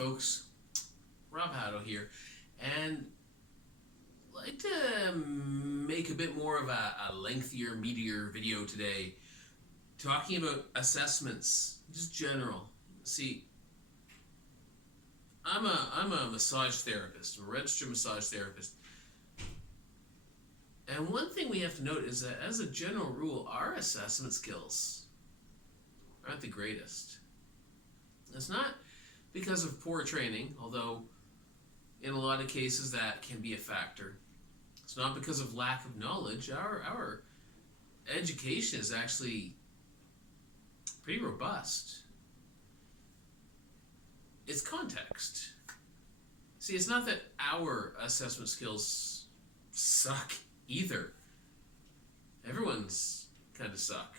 folks, Rob Haddo here, and I'd like to make a bit more of a lengthier, meatier video today, talking about assessments, just general. See, I'm a massage therapist, I'm a registered massage therapist, and one thing we have to note is that as a general rule, our assessment skills aren't the greatest. It's not because of poor training, although in a lot of cases that can be a factor. It's not because of lack of knowledge. Our education is actually pretty robust. It's context. See, it's not that our assessment skills suck either. Everyone's kind of suck.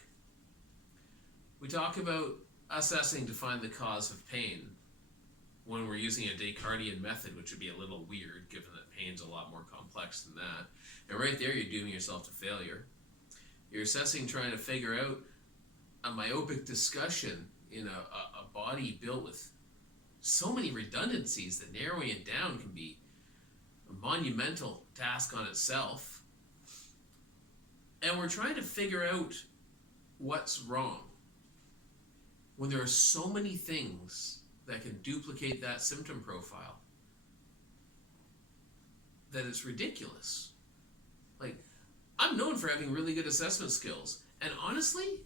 We talk about assessing to find the cause of pain when we're using a Descartesian method, which would be a little weird given that pain's a lot more complex than that. And right there, you're dooming yourself to failure. You're assessing trying to figure out a myopic discussion in a body built with so many redundancies that narrowing it down can be a monumental task on itself. And we're trying to figure out what's wrong when there are so many things that can duplicate that symptom profile that it's ridiculous. Like, I'm known for having really good assessment skills, and honestly,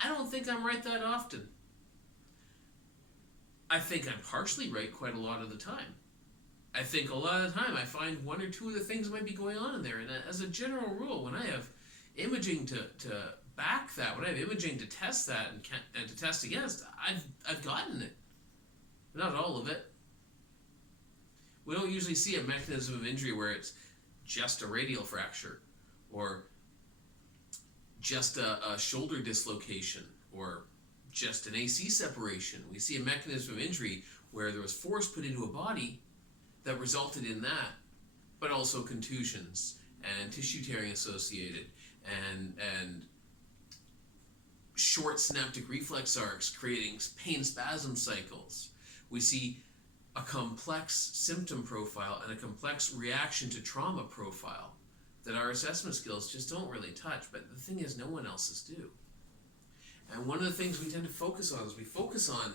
I don't think I'm right that often. I think I'm partially right quite a lot of the time. I think a lot of the time I find one or two of the things might be going on in there, and as a general rule, when I have imaging to back that, when I have imaging to test that and to test against, I've gotten it. Not all of it. We don't usually see a mechanism of injury where it's just a radial fracture or just a shoulder dislocation or just an AC separation. We see a mechanism of injury where there was force put into a body that resulted in that, but also contusions and tissue tearing associated and short synaptic reflex arcs creating pain spasm cycles. We see a complex symptom profile and a complex reaction to trauma profile that our assessment skills just don't really touch, but the thing is, no one else's do. And one of the things we tend to focus on is we focus on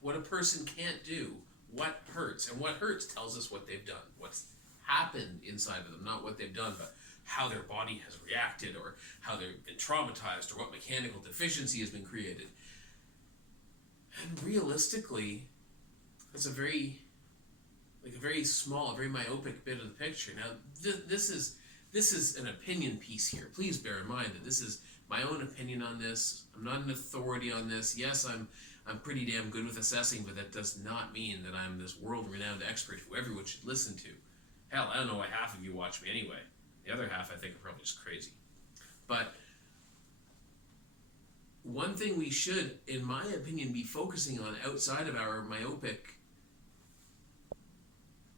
what a person can't do, what hurts, and what hurts tells us what they've done, what's happened inside of them, not what they've done, but how their body has reacted or how they've been traumatized or what mechanical deficiency has been created. And realistically, it's a very small, very myopic bit of the picture. Now, this is an opinion piece here. Please bear in mind that this is my own opinion on this. I'm not an authority on this. Yes, I'm pretty damn good with assessing, but that does not mean that I'm this world-renowned expert who everyone should listen to. Hell, I don't know why half of you watch me anyway. The other half, I think, are probably just crazy. But one thing we should, in my opinion, be focusing on outside of our myopic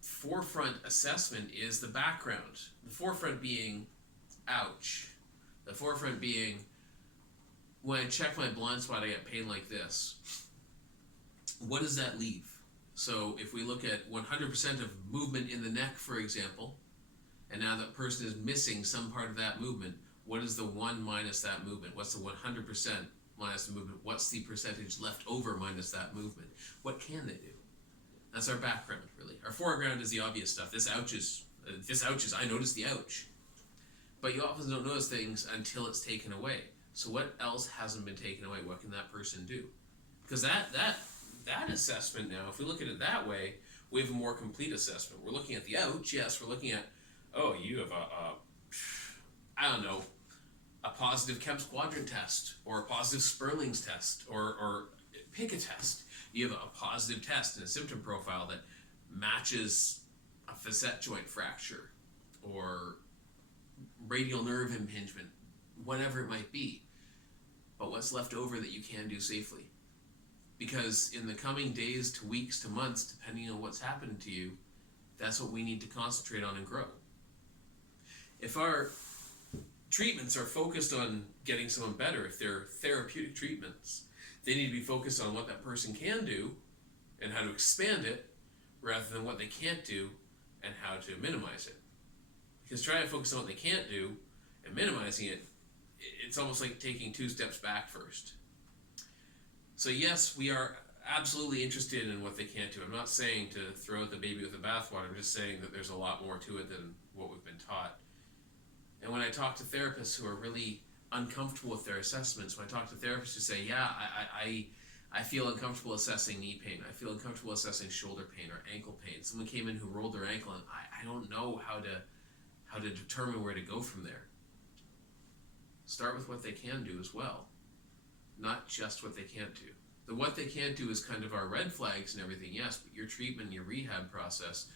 forefront assessment is the background. The forefront being, ouch. The forefront being, when I check my blind spot, I get pain like this. What does that leave? So if we look at 100% of movement in the neck, for example, and now that person is missing some part of that movement, what is the 1 minus that movement? What's the 100% minus the movement? What's the percentage left over minus that movement? What can they do? That's our background, really. Our foreground is the obvious stuff. This ouches, I notice the ouch. But you often don't notice things until it's taken away. So what else hasn't been taken away? What can that person do? Because that assessment now, if we look at it that way, we have a more complete assessment. We're looking at the ouch, yes, we're looking at, oh, you have a positive Kemp's quadrant test, or a positive Sperling's test, or pick a test. You have a positive test and a symptom profile that matches a facet joint fracture, or radial nerve impingement, whatever it might be. But what's left over that you can do safely? Because in the coming days to weeks to months, depending on what's happened to you, that's what we need to concentrate on and grow. If our treatments are focused on getting someone better, if they're therapeutic treatments, they need to be focused on what that person can do and how to expand it rather than what they can't do and how to minimize it. Because trying to focus on what they can't do and minimizing it, it's almost like taking 2 steps back first. So yes, we are absolutely interested in what they can't do. I'm not saying to throw out the baby with the bathwater. I'm just saying that there's a lot more to it than what we've been taught. And when I talk to therapists who are really uncomfortable with their assessments, when I talk to therapists who say, yeah, I feel uncomfortable assessing knee pain, I feel uncomfortable assessing shoulder pain or ankle pain. Someone came in who rolled their ankle and I don't know how to determine where to go from there. Start with what they can do as well, not just what they can't do. The what they can't do is kind of our red flags and everything, yes, but your treatment, your rehab process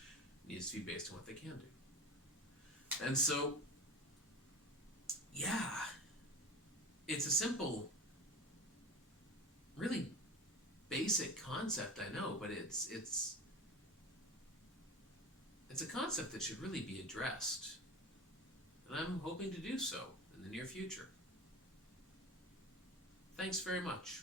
needs to be based on what they can do. And so, yeah, it's a simple, really basic concept, I know, but it's a concept that should really be addressed. And I'm hoping to do so in the near future. Thanks very much.